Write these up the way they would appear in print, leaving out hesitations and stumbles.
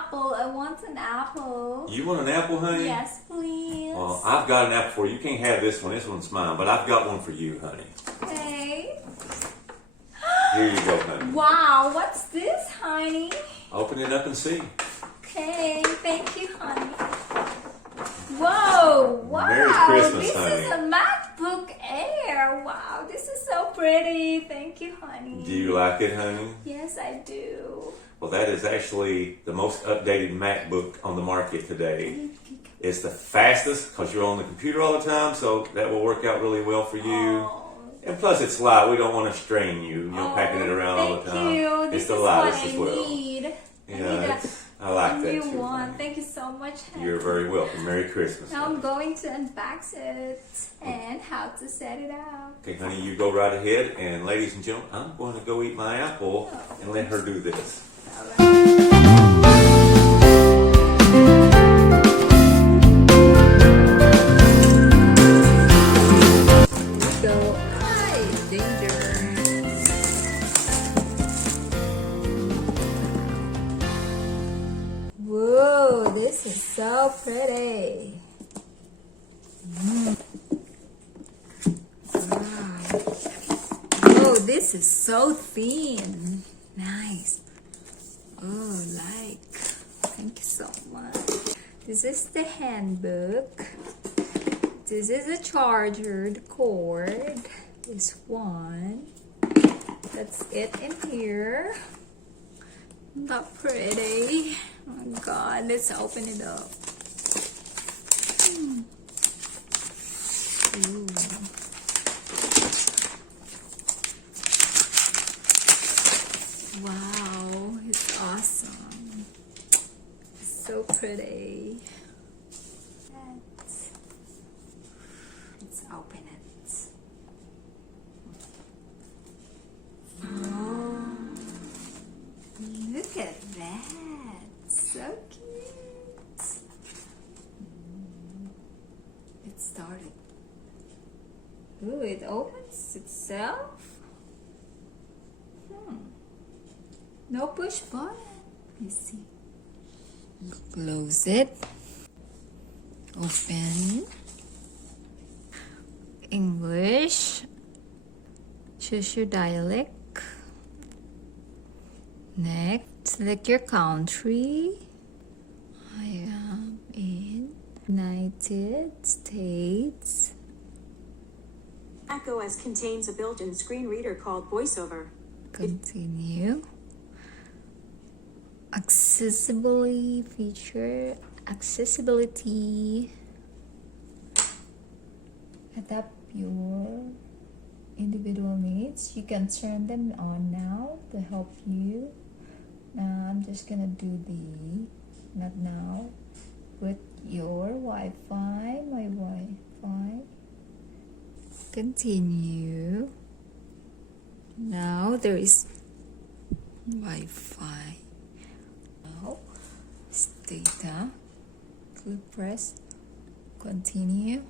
apple. I want an apple. You want an apple, honey? Yes, please. Well, I've got an apple for you. You can't have this one. This one's mine. But I've got one for you, honey. Okay. Here you go, honey. Wow, what's this, honey? Open it up and see. Okay, thank you, honey. Whoa, wow. Merry Christmas, this honey. is a MacBook Air. Wow, this is so pretty. Thank you, honey. Do you like it, honey? Yes, I do. Well, that is actually the most updated MacBook on the market today. It's the fastest because you're on the computer all the time, so that will work out really well for you. Oh. And plus, it's light. We don't want to strain you, packing it around all the time. Thank you. It's This the is lightest what as well. I need. Yeah, I like a that new too. one. Honey. Thank you so much, honey. You're very welcome. Merry Christmas. Now I'm going to unbox it and how to set it up. Okay, honey, you go right ahead. And ladies and gentlemen, I'm going to go eat my apple and let her do this. All right. Whoa, this is so pretty. Wow. Oh, this is so thin. Nice. Oh, like. Thank you so much. This is the handbook. This is the charger, the cord. This one. That's it in here. Not pretty. Oh my god, let's open it up. Ooh. Wow, it's awesome. It's so pretty. Let's open it. Look at that. So cute. It started. Ooh, it opens itself. No push button. Let me see. Close it. Open. English. Choose your dialect. Next, select your country. I am in United States. macOS contains a built-in screen reader called VoiceOver. Continue. Accessibility feature. Accessibility. Adapt your individual needs. You can turn them on now to help you. Now I'm just gonna do the not now with your Wi-Fi, my Wi-Fi. Continue. Now there is Wi-Fi. Now it's data. Click press. Continue.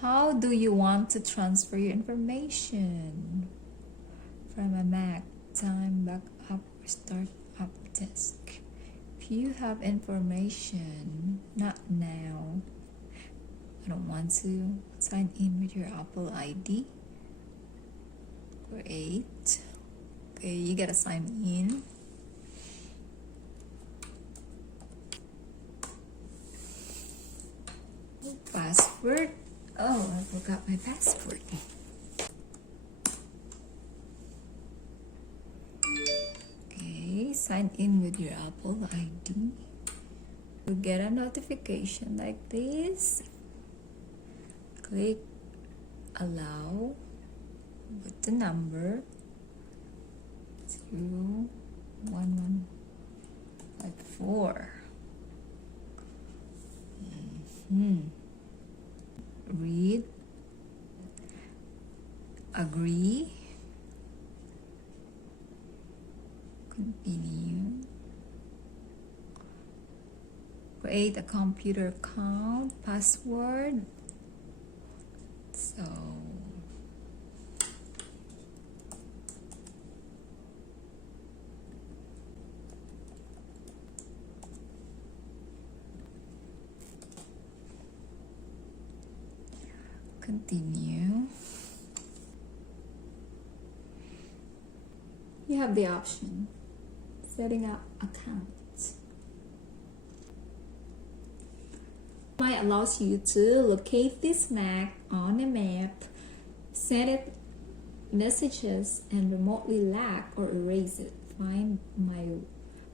How do you want to transfer your information from a Mac? Time backup or start up disk. If you have information, not now. I don't want to sign in with your Apple ID. Great. Okay, you gotta sign in. Password. Oh, I forgot my password. Okay, sign in with your Apple ID. You'll get a notification like this. Click allow with the number 01154. Read, agree, continue, create a computer account, password. So Continue. You have the option setting up accounts. It allows you to locate this Mac on a map, send it messages, and remotely lock or erase it. Find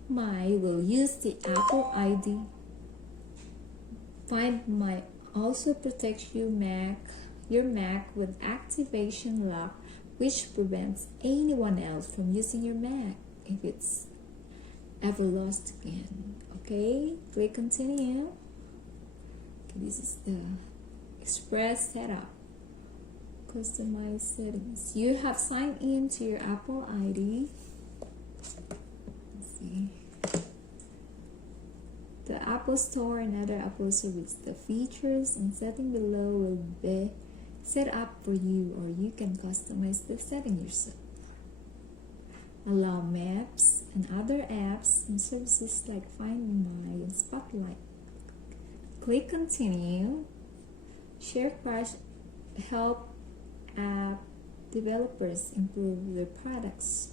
My will use the Apple ID. Find My also protects your Mac with activation lock, which prevents anyone else from using your Mac if it's ever lost again. Okay, click continue. Okay, this is the express setup. Customize settings. You have signed in to your Apple ID. Let's see. The Apple Store and other Apple services. The features and setting below will be set up for you, or you can customize the setting yourself. Allow maps and other apps and services like Find My and Spotlight. Click continue. ShareCrash help app developers improve their products.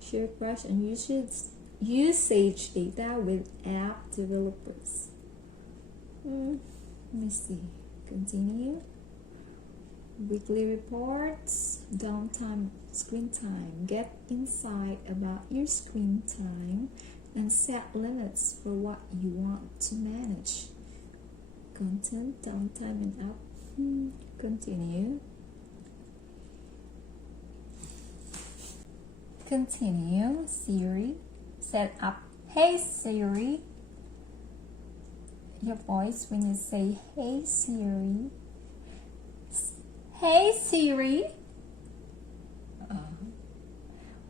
ShareCrash and usage data with app developers. Let me see. Continue. Weekly reports, downtime, screen time. Get insight about your screen time and set limits for what you want to manage. Content, downtime, and app. Continue. Continue. Siri. Set up. Hey Siri. Your voice when you say Hey Siri. Hey Siri.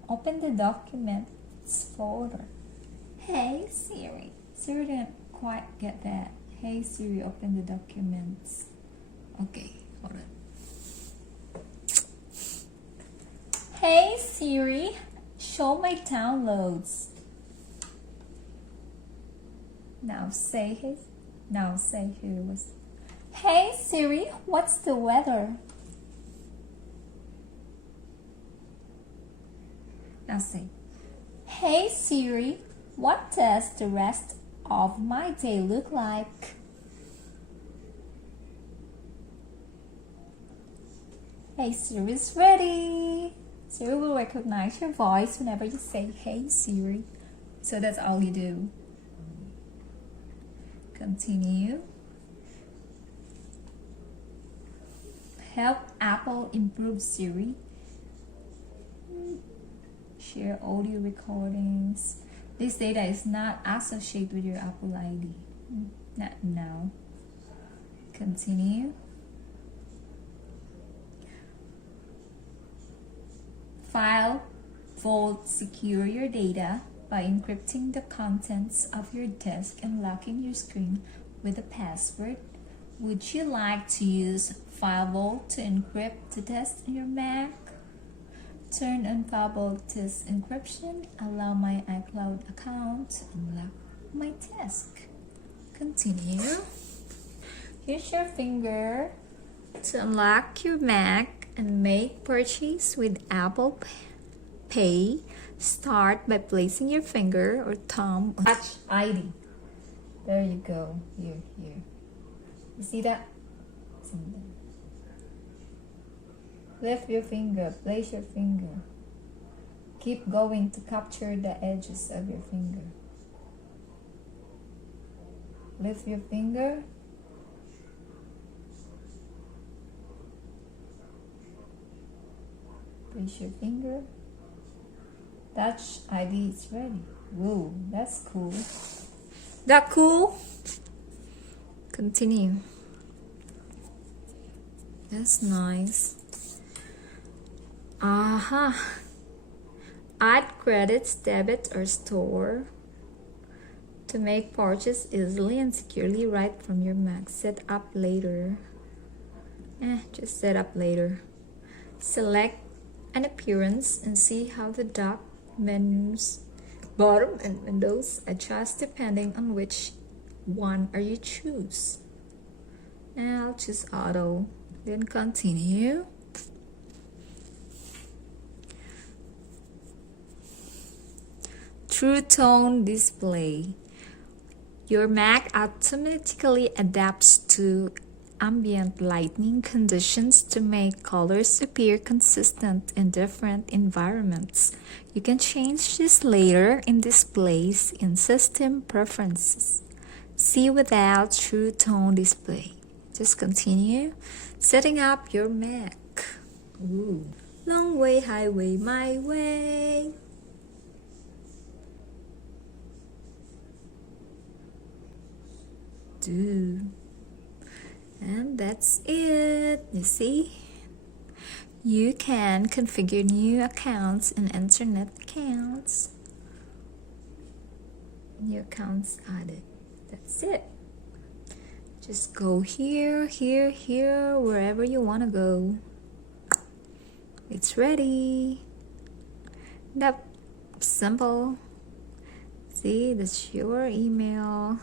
Open the documents folder. Hey Siri. Siri didn't quite get that. Hey Siri, open the documents. Okay, hold on. Hey Siri, show my downloads. Now say hey. Now say here was. Hey Siri, what's the weather? Now say, hey Siri, what does the rest of my day look like? Hey Siri's ready. Siri will recognize your voice whenever you say hey Siri. So that's all you do. Continue. Help Apple improve Siri. Share audio recordings. This data is not associated with your Apple ID. Not now. Continue. File, vault, secure your data by encrypting the contents of your disk and locking your screen with a password. Would you like to use File Vault to encrypt the disk in your Mac? Turn on File Vault disk encryption. Allow my iCloud account to unlock my disk. Continue. Use your finger to unlock your Mac and make purchase with Apple Pay. Start by placing your finger or thumb on Touch ID. There you go. Here. You see that? It's in there. Lift your finger. Place your finger. Keep going to capture the edges of your finger. Lift your finger. Place your finger. Touch ID is ready. Whoa, that's cool. That cool? Continue. That's nice. Add credits, debit, or store to make purchase easily and securely right from your Mac. Set up later. Just set up later. Select an appearance and see how the dock menus, bottom and windows adjust depending on which one you choose. And I'll choose auto. Then continue. True tone display. Your Mac automatically adapts to ambient lighting conditions to make colors appear consistent in different environments. You can change this later in displays in System Preferences. See without True Tone display. Just continue setting up your Mac. Ooh. Long way, highway, my way. And that's it. You see, you can configure new accounts and internet accounts. New accounts added. That's it. Just go here, here, here, wherever you want to go. It's ready. Yep, simple. See, that's your email.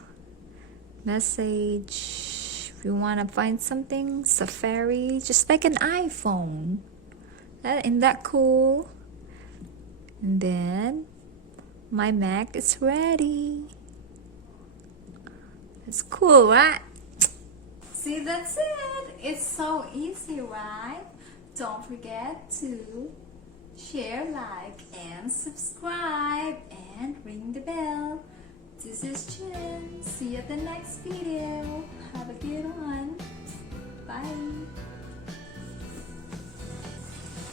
Message. If you want to find something, Safari, just like an iPhone. Isn't that cool? And then my Mac is ready. It's cool, right? See, that's it. It's so easy, right? Don't forget to share, like, and subscribe, and ring the bell. This is Jen. See you at the next video. Have a good one. Bye.